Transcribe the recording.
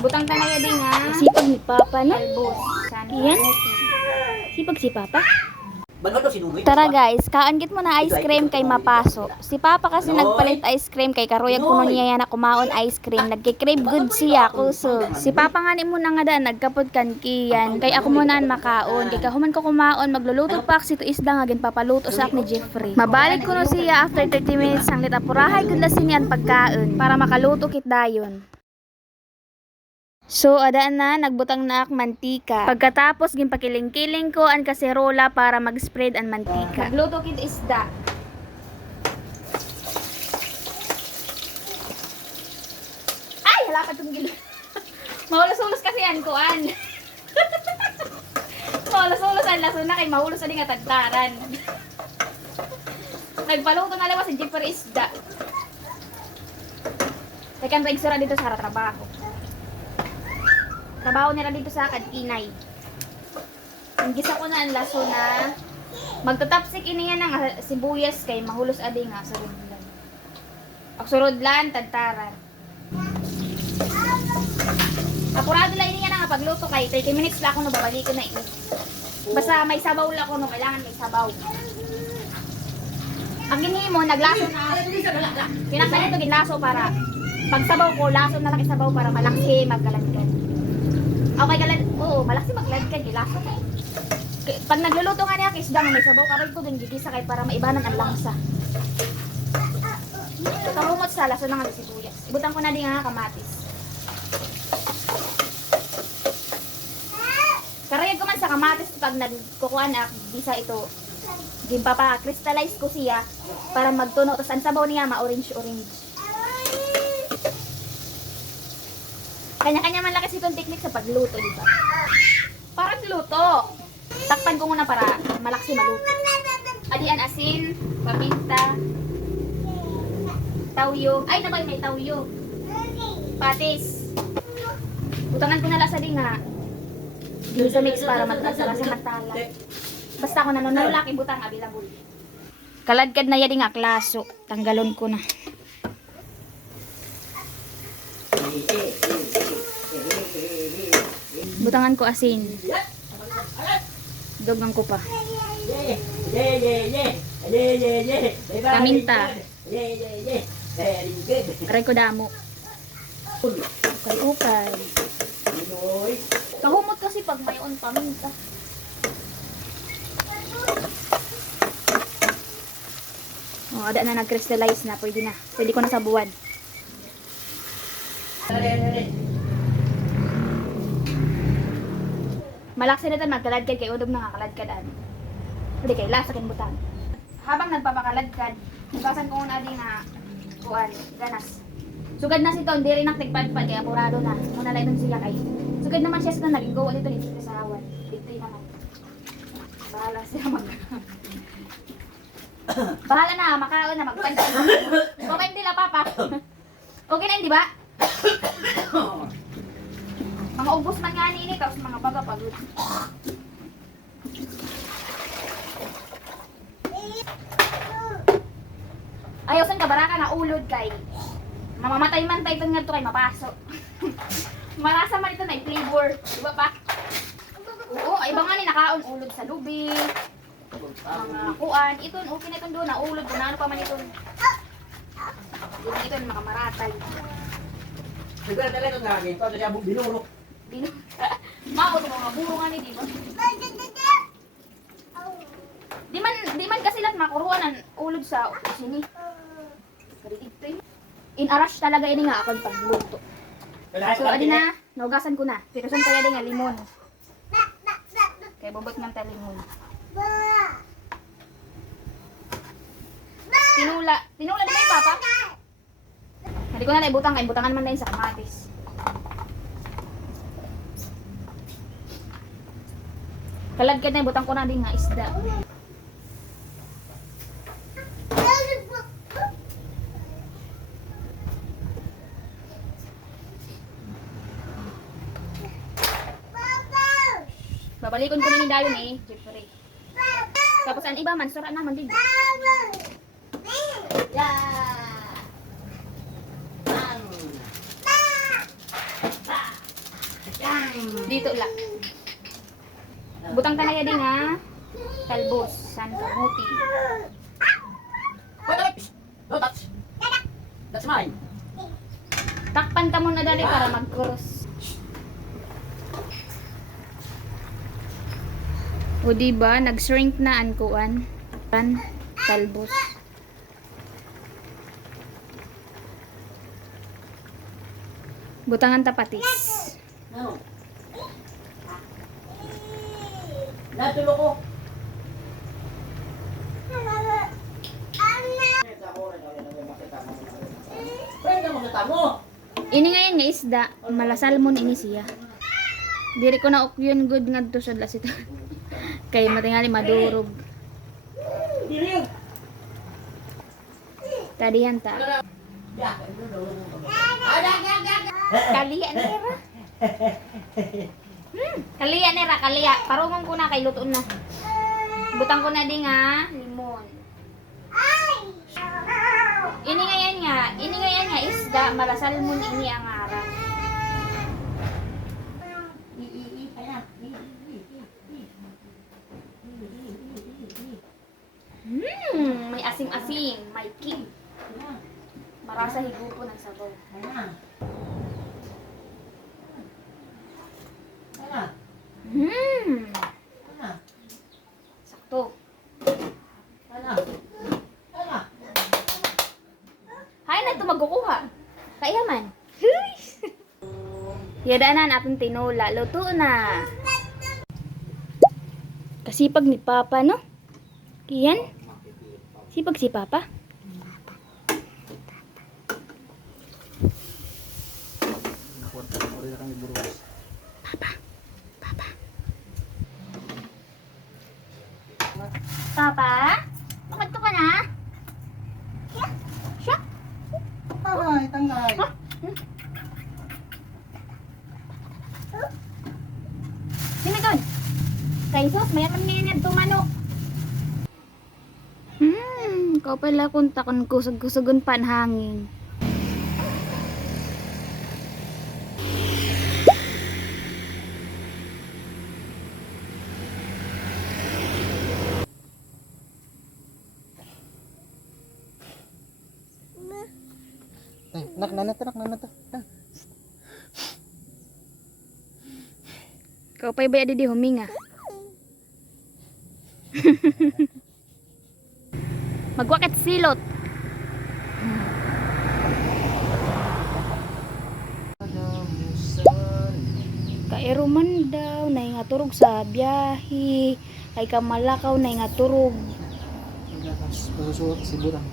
Butang tanaya din nga. Sipag ni Papa, no? Albos. Sana Iyan? kamuti. Sipag si Papa. Banodo si Nunoy. Tara guys, kaangit mo na ice cream kay mapaso. Si Papa kasi nagpalit ice cream kay karuyag kuno niya yan na kumaon ice cream. Nagkikrave good siya kusog. Si Papa nga ni mo na nga daan nagkapod kan kiyan. Kay ako muna makaon. Kay kahuman ko kumaon magluluto pa si to isda nga gin papaluto sa ni Jeffrey. Mabalik kuno siya after 30 minutes ang litapurahay gud la sinian pagkaon para makaluto kit dayon. So, adaan na, nagbutang na ak mantika. Pagkatapos, gimpakiling-kiling ko ang kaserola para mag-spread ang mantika. Nagluto kit isda. Ay, wala pa itong gilo. Mahulos-hulos kasi yan kuan. Mahulos-hulos ang laso na kay mahulos na nga tagtaran. Nagpaluto na lawas si Jeffrey isda. Tekan regsura dito sa trabaho. Trabaho nila dito sa Kadkinay. Gisa ko na ang laso na magtatapsik ini yan ng sibuyas kay mahulos adi nga sa rudlan. Ak surudlan tagtaran. Apurado lang ini yan nga pagluto kay 30 minutes la ako no babalik ko na ini. Basta may sabaw la ko no kailangan may sabaw. Ang ginhimo naglaso na pinakalit ginlaso para pag sabaw ko laso na lang isabaw para malaksi magkalagkan. Okay kalad, oo, malaksi magladkan gilaso kay. Pag nagluluto nga niya kisda nga may sabaw karon ko din gigisa kay para maibanan ang langsa. Kahumot sa laso na nga sibuyas. Ibutang ko na din nga kamatis. Karayag ko man sa kamatis pag nagkukuha na bisa ito. Gimpapa-crystallize ko siya para magtuno tapos ang sabaw niya ma-orange-orange. Kanya-kanya man lang kasi itong technique sa pagluto, di ba? Parang luto. Takpan ko muna para malaksi maluto. Adian asin, paminta, tawyo. Ay, nabay may tawyo. Patis. Butangan ko na lasa din nga. Dun sa mix para matrasa-rasa matala. Basta ako nanonulaki butang available. Kaladkad na yan nga klaso. Tanggalon ko na. Butangan ko asin. Dogang ko pa. Paminta. Aray ko damo. Ukay-ukay. Kahumot kasi pag mayon paminta. Oh, ada na nag-crystallize na. Pwede na. Pwede ko na sabuan. Malaksi na ito magkaladkad kay udog na kakaladkadan. Pwede kay lasa kin butang. Habang nagpapakaladkad, ibasan ko na din nga kuan, ganas. Sugad na si Ton, di rin nagtigpadpad kaya apurado na. Muna lang siya kay. Sugad naman siya sa nag-go dito dito sa awan. Dito naman. Bahala siya mag Bahala na, makaon na, magpansin. Okay hindi la, Papa. Okay na, hindi ba? Mga ubos man nga ni ini, tapos mga baga pagod. Ayaw san kabaraka na ulod kay. Mamamatay man tayo nga ito kay mapaso. Marasa man ito na flavor. Diba pa? Oo, iba nga ni nakaon ulod sa lubi. Mga kuan. Ito, okay na ito doon. Naulod kung ano pa man ito. Ito makamaratay. Siguro talaga ito nga, ito siya binuro. Mao ito mga buro nga ni, di ba? Di man kasi lang makuruan ang ulod sa sini. In a rush talaga ini nga akong pagluto. So, adi na, naugasan ko na. Pinusan pa yan nga limon. Kaya bubot man tayo limon. Tinula di ba yung Papa? Hindi ko na naibutang, kaya butangan man na yun sa kamatis. Kaladkad na ibutang ko na din nga isda. Babalikon ko ni dayon eh, Jeffrey. Tapos ang iba man, sura naman din. Yeah. Dito la. Butang tanaya din ha. Talbos, san kamuti. Wait, wait. No touch. That's mine. Takpan ka muna dali para mag-cross. O diba, nag-shrink na ang kuan. Talbos. Butangan tapatis. No. Natulo ko. Pwede mo sa tamo. Ini ngayon nga isda, malasalmon ini siya. Diri ko na okyon good ngadto sa lasit. Kay matingali madurog. Dili. Tadihan ta. Kaliya nera. Kaliya nera, kaliya. Parungon ko na kay luto na. Butang ko na din nga limon. Ini ngayon nga isda, malasalmon ini ang aral. May asim-asim, may kick. Marasa higupo ng sabaw. Sakto. Hay na ito magkukuha. Kaya man. Yadaanan atong tinola. Luto na. Kasipag ni Papa, no? Kiyan? Sipag si Papa? Papa? Bakit ka na? Siya? Ay, tangay. Sino doon? Kay sus, mayroon niya manok. Ikaw pala kung takon kusog-kusogon pa ang hangin. Nak nanata. Ikaw pa'y bayad di huminga. Magwakit silot. Kairo man daw, nay nga turog sa biyahe. Kay kamalakaw, nay nga turog. Masusuot si Burang.